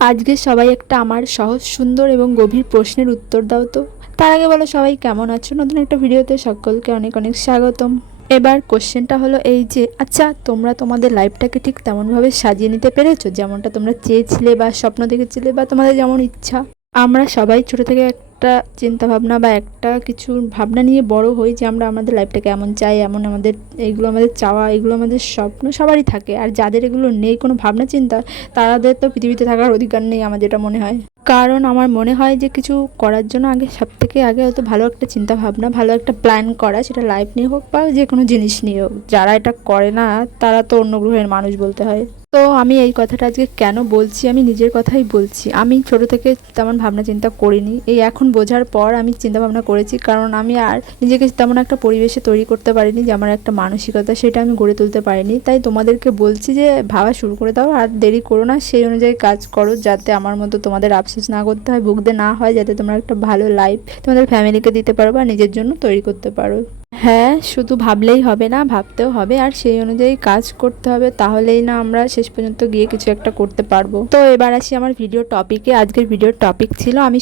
আজকে সবাই একটা আমার সহজ সুন্দর এবং গভীর প্রশ্নের উত্তর দাও তো। তার আগে বলো সবাই কেমন আছো, নতুন একটা ভিডিওতে সকলকে অনেক অনেক স্বাগতম। এবার কোশ্চেনটা হলো এই যে, আচ্ছা তোমরা তোমাদের লাইফটাকে ঠিক তেমনভাবে সাজিয়ে নিতে পেরেছো যেমনটা তোমরা চেয়েছিলে বা স্বপ্ন দেখেছিলে বা তোমাদের যেমন ইচ্ছা? আমরা সবাই ছোট থেকে একটা চিন্তা ভাবনা বা একটা কিছু ভাবনা নিয়ে বড় হই যে আমরা আমাদের লাইফটাকে এমন চাই, এমন আমাদের এইগুলো আমাদের চাওয়া, এগুলো আমাদের স্বপ্ন সবারই থাকে। আর যাদের এগুলো নেই কোনো ভাবনা চিন্তা, তাদের তো পৃথিবীতে থাকার অধিকার নেই আমার যেটা মনে হয়। কারণ আমার মনে হয় যে কিছু করার জন্য আগে সব থেকে আগে হয়তো ভালো একটা চিন্তা ভাবনা, ভালো একটা প্ল্যান করা, সেটা লাইফ নিয়ে হোক বা যে কোনো জিনিস নিয়ে হোক। যারা এটা করে না তারা তো অন্য গ্রহের মানুষ বলতে হয়। তো আমি এই কথাটা আজকে কেন বলছি, আমি নিজের কথাই বলছি। আমি ছোট থেকে তেমন ভাবনা চিন্তা করিনি, এই এখন বোঝার পর আমি চিন্তা ভাবনা করেছি। কারণ আমি আর নিজেকে তেমন একটা পরিবেশে তৈরি করতে পারিনি যে আমার একটা মানসিকতা সেটা আমি গড়ে তুলতে পারিনি। তাই তোমাদেরকে বলছি যে ভাবা শুরু করে দাও, আর দেরি করো না, সেই অনুযায়ী কাজ করো যাতে আমার মতো তোমাদের আফসোস না করতে হয়, ভুগতে না হয়, যাতে তোমরা একটা ভালো লাইফ তোমাদের ফ্যামিলিকে দিতে পারো বা নিজের জন্য তৈরি করতে পারো। হ্যাঁ, শুধু ভাবলেই হবে না, ভাবতেও হবে আর সেই অনুযায়ী কাজ করতে হবে, তাহলেই না আমরা শেষ পর্যন্ত গিয়ে কিছু একটা করতে পারবো। তো এবার আসি আমার ভিডিও টপিকে। আজকের ভিডিওর টপিক ছিল আমি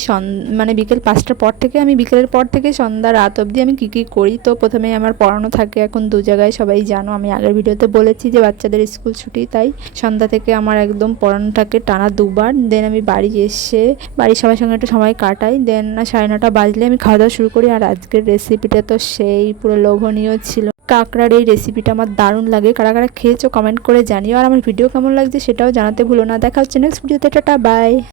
মানে বিকেল 5টার পর থেকে, আমি বিকেলের পর থেকে সন্ধ্যা রাত অবধি আমি কী কী করি। তো প্রথমে আমার পড়ানো থাকে এখন 2 জায়গায়, সবাই জানো। আমি আগের ভিডিওতে বলেছি যে বাচ্চাদের স্কুল ছুটি, তাই সন্ধ্যা থেকে আমার একদম পড়ানো থাকে টানা 2বার। দেন আমি বাড়ি এসে বাড়ির সবার সঙ্গে একটু সময় কাটাই। দেন 9:30 বাজলে আমি খাওয়া দাওয়া শুরু করি। আর আজকের রেসিপিটা তো সেই পুরো লোভনীয় ছিল। কাঁকড়ার এই রেসিপিটা আমার দারুণ লাগে। কারা কারা খেয়েছো কমেন্ট করে জানিও। আর আমার ভিডিও কেমন লাগছে সেটাও জানাতে ভুলো না। দেখা হচ্ছে নেক্সট ভিডিওতে। Tata, by.